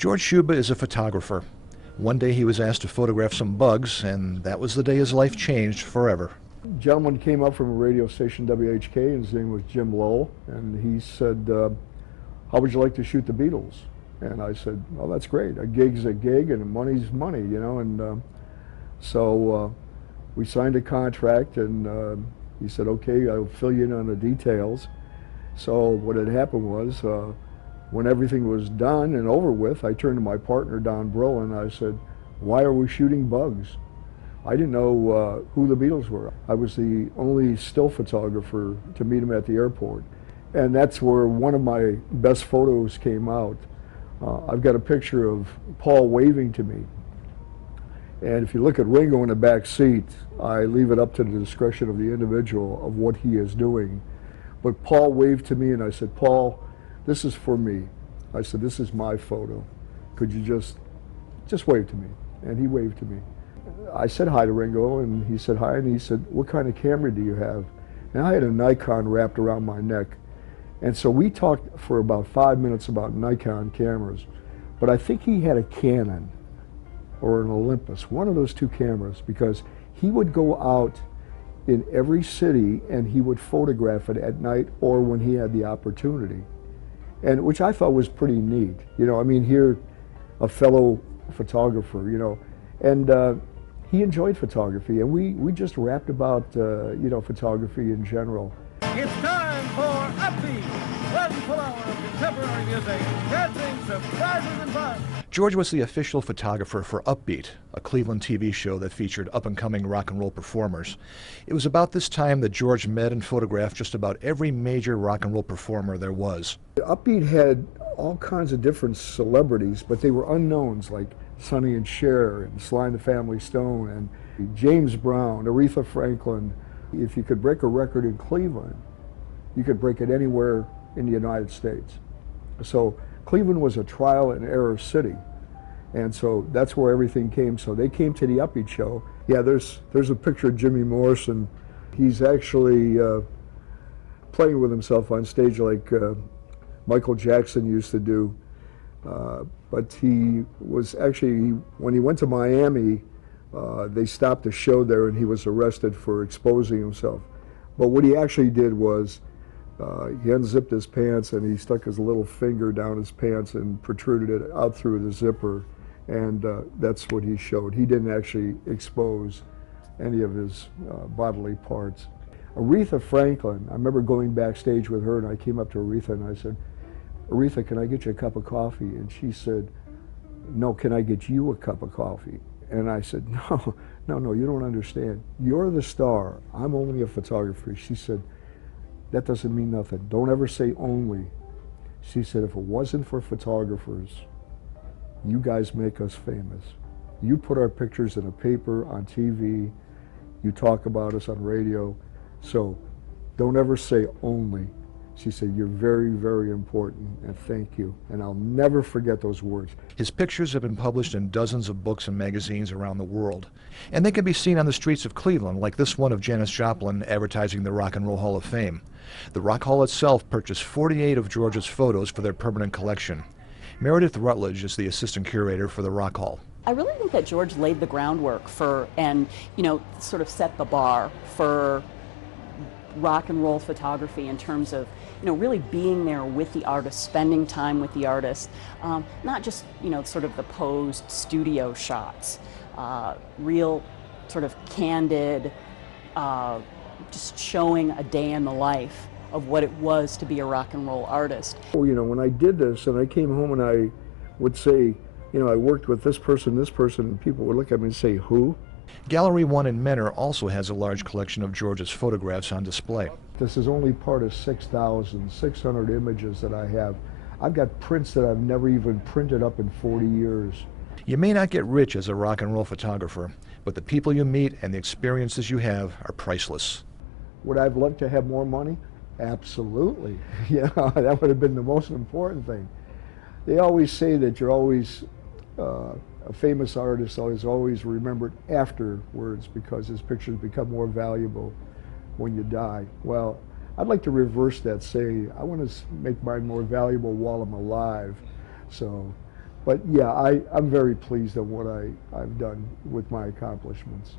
George Shuba is a photographer. One day he was asked to photograph some bugs, and that was the day his life changed forever. A gentleman came up from a radio station, WHK, and his name was Jim Lowell, and he said, how would you like to shoot the Beatles? And I said, well, that's great. A gig's a gig, and money's money, you know. And so we signed a contract, and he said, okay, I'll fill you in on the details. So what had happened was, when everything was done and over with, I turned to my partner, Don Brill, and I said, why are we shooting bugs? I didn't know who the Beatles were. I was the only still photographer to meet them at the airport. And that's where one of my best photos came out. I've got a picture of Paul waving to me. And if you look at Ringo in the back seat, I leave it up to the discretion of the individual of what he is doing. But Paul waved to me, and I said, Paul, this is for me. I said, this is my photo. Could you just wave to me? And he waved to me. I said hi to Ringo, and he said hi, and he said, what kind of camera do you have? And I had a Nikon wrapped around my neck. And so we talked for about 5 minutes about Nikon cameras. But I think he had a Canon or an Olympus, one of those two cameras, because he would go out in every city and he would photograph it at night or when he had the opportunity. And which I thought was pretty neat. You know, I mean, here, a fellow photographer, you know, and he enjoyed photography, and we just rapped about, you know, photography in general. It's time for Upbeat, one full hour of contemporary music, dancing, surprises, and fun. George was the official photographer for Upbeat, a Cleveland TV show that featured up-and-coming rock and roll performers. It was about this time that George met and photographed just about every major rock and roll performer there was. Upbeat had all kinds of different celebrities, but they were unknowns, like Sonny and Cher and Sly and the Family Stone and James Brown, Aretha Franklin. If you could break a record in Cleveland, you could break it anywhere in the United States. So Cleveland was a trial and error city, and so that's where everything came. So they came to the Upbeat show. Yeah, there's a picture of Jimmy Morrison. He's actually playing with himself on stage like Michael Jackson used to do. But he was actually, when he went to Miami, they stopped the show there and he was arrested for exposing himself. But what he actually did was he unzipped his pants and he stuck his little finger down his pants and protruded it out through the zipper, and that's what he showed. He didn't actually expose any of his bodily parts. Aretha Franklin, I remember going backstage with her, and I came up to Aretha and I said, Aretha, can I get you a cup of coffee? And she said, no, can I get you a cup of coffee? And I said, no, you don't understand. You're the star. I'm only a photographer. She said, that doesn't mean nothing. Don't ever say only. She said, if it wasn't for photographers, you guys make us famous. You put our pictures in a paper, on TV, you talk about us on radio, so don't ever say only. She said, you're very, very important, and thank you. And I'll never forget those words. His pictures have been published in dozens of books and magazines around the world. And they can be seen on the streets of Cleveland, like this one of Janis Joplin advertising the Rock and Roll Hall of Fame. The Rock Hall itself purchased 48 of George's photos for their permanent collection. Meredith Rutledge is the assistant curator for the Rock Hall. I really think that George laid the groundwork for, and, you know, sort of set the bar for rock and roll photography in terms of, you know, really being there with the artist, spending time with the artist, not just, you know, sort of the posed studio shots, real sort of candid, just showing a day in the life of what it was to be a rock and roll artist. Well, you know, when I did this and I came home and I would say, you know, I worked with this person, and people would look at me and say, who? Gallery 1 in Menor also has a large collection of George's photographs on display. This is only part of 6,600 images that I have. I've got prints that I've never even printed up in 40 years. You may not get rich as a rock and roll photographer, but the people you meet and the experiences you have are priceless. Would I have loved to have more money? Absolutely. Yeah, that would have been the most important thing. They always say that you're always a famous artist is always remembered afterwards because his pictures become more valuable when you die. Well, I'd like to reverse that, say I want to make mine more valuable while I'm alive. So But yeah, I'm very pleased on what I've done with my accomplishments.